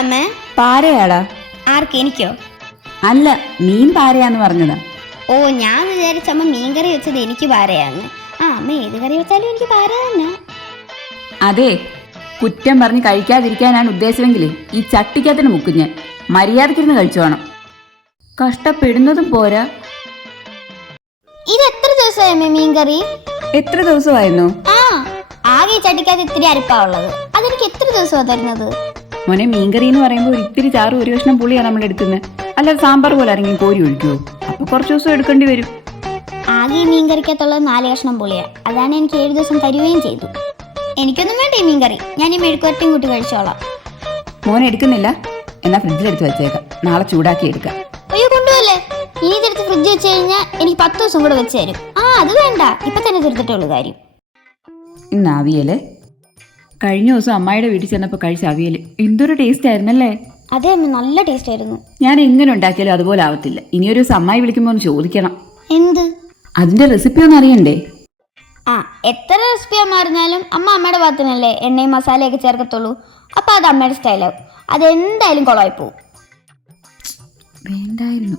അമ്മേ? പാരയാടാ. ആർക്ക്? എനിക്കോ? അല്ല, മീൻ പാരയാന്ന് പറഞ്ഞതാ. ഓ, ഞാൻ വിചാരിച്ചമ്മ മീൻകറി വെച്ചത് എനിക്ക് പാരയാന്ന്. ആ, അമ്മ ഏത് കറി വെച്ചാലും എനിക്ക് പാര തന്നെ. അതെ, കുറ്റം പറഞ്ഞ് കഴിക്കാതിരിക്കാനാണ് ഉദ്ദേശമെങ്കിൽ ഈ ചട്ടിക്കകത്തിന് മുക്കും ഞാൻ. മര്യാദക്കിരുന്ന് കഴിച്ചു വേണം. കഷ്ടപ്പെടുന്നതും പോരാ. ഇത് എത്ര ദിവസമായി അമ്മേ മീൻകറി? എത്ര ദിവസമായിരുന്നു? ആ, ആകെ ഈ ചട്ടിക്കകത്ത് ഇത്തിരി അരിപ്പാ ഉള്ളത്. അതെനിക്ക് എത്ര ദിവസമാണ് തരുന്നത്? മോനെ, മീൻകറി എന്ന് പറയുമ്പോൾ ഇത്തിരി ചാറ് ഒരു കഷ്ണം പുളിയാണ് നമ്മൾ എടുക്കുന്നത്. അല്ലാതെ സാമ്പാർ പോലെ ആരെങ്കിലും കോരി ഒഴിക്കുമോ? അപ്പൊ കുറച്ച് ദിവസം എടുക്കേണ്ടി വരും. ആകെ ഈ മീൻകറിക്കകത്തുള്ളത് 4 കഷ്ണം പുളിയാ. അതാണ് എനിക്ക് 7 ദിവസം തരുകയും ചെയ്തു. എനിക്കൊന്നും വേണ്ട ഈ മീൻകറി. ഞാൻ ഈ മെഴുക്കുവരട്ടിയും കൂട്ടി കഴിച്ചോളാം. മോനെ എടുക്കുന്നില്ല? എന്നാ ഫ്രിഡ്ജിലെടുത്ത് വെച്ചേക്കാം, നാളെ ചൂടാക്കി എടുക്കാം. അയ്യോ, കൊണ്ടുപോകല്ലേ. ഇനി ഇതെടുത്ത് ഫ്രിഡ്ജ് വെച്ച് കഴിഞ്ഞാൽ എനിക്ക് 10 ദിവസം കൂടെ വെച്ച് തരും. ആ, അത് വേണ്ട, ഇപ്പൊ തന്നെ തീർത്തിട്ടുള്ളൂ കാര്യം. ഇന്ന് അവിയല്. കഴിഞ്ഞ ദിവസം അമ്മായിയുടെ വീട്ടിൽ ചെന്നപ്പോൾ കഴിച്ച അവിയൽ എന്തൊരു ടേസ്റ്റ് ആയിരുന്നല്ലേ? അതെ അമ്മ, നല്ല ടേസ്റ്റ് ആയിരുന്നു. ഞാൻ എങ്ങനെ ഉണ്ടാക്കിയാലും അതുപോലെ ആവത്തില്ല. ഇനിയൊരു ദിവസം അമ്മായി വിളിക്കുമ്പോൾ ഒന്ന് ചോദിക്കണം. എന്ത്? അതിന്റെ റെസിപ്പി ഒന്നും അറിയണ്ടേ? ആ, എത്ര റെസിപ്പി അമ്മ അറിഞ്ഞാലും അമ്മ അമ്മയുടെ ഭാഗത്തിനല്ലേ എണ്ണയും മസാലയൊക്കെ ചേർക്കത്തുള്ളൂ. അപ്പോൾ അത് അമ്മയുടെ സ്റ്റൈലാവും. അതെന്തായാലും കുളമായി പോവും. വേണ്ടായിരുന്നു.